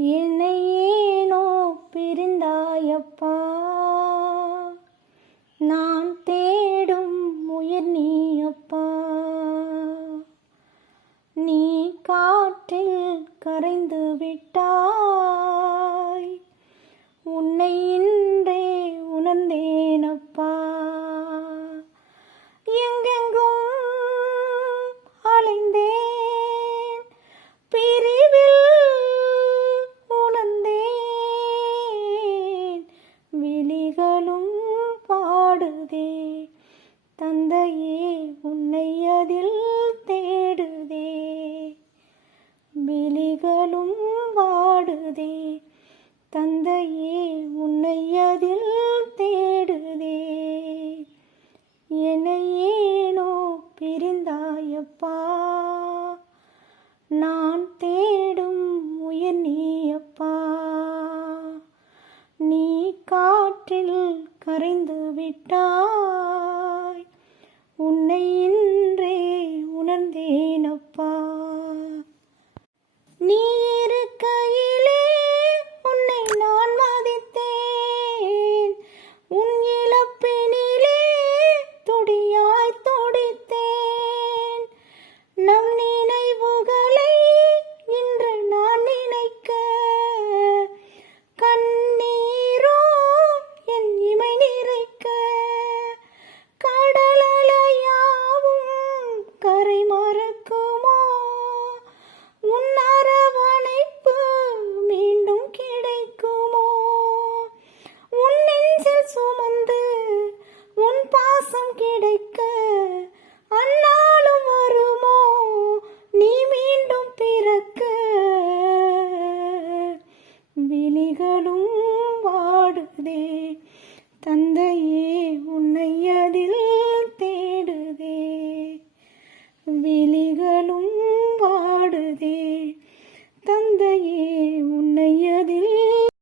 என்னை ஏனோ பிரிந்தாயப்பா, நான் தேடும் உயிர் நீயப்பா. நீ காற்றில் கரைந்து விட்டாய், உன்னை இன்றே உணர்ந்தேனப்பா. எங்கெங்கும் அலைந்தேன், பிரிவில் உணர்ந்தேன். விழிகளும் பாடுதே, தந்தையே உன்னை அதில் தேடுதே. விழிகளும் வாடுதே, தந்தையே உன்னை அதில் தேடுதே. என்னை ஏனோ பிரிந்தாயப்பா, நான் தேடும் உயிர் நீயப்பா. நீ காற்றில் கரைந்து விட்டாய், உன்னை இன்றே உணர்ந்தேனப்பா. நீ இருக்கையிலே உன்னை நான் மதித்தேன், உன் இழப்பினிலே துடியாய் துடித்தேன். நம் நினைவுகளை இன்று நான் நினைக்க, கண்ணீரோ என் இமை நிறைக்க. கடலலையாவும் கரை மறக்குமோ, உன் அரவணைப்பு மீண்டும் கிடைக்குமோ. உன் நெஞ்சில் சுமந்து உன் பாசம் கிடைக்க அந்நாளும் வருமோ, நீ மீண்டும் பிறக்க. விழிகளும்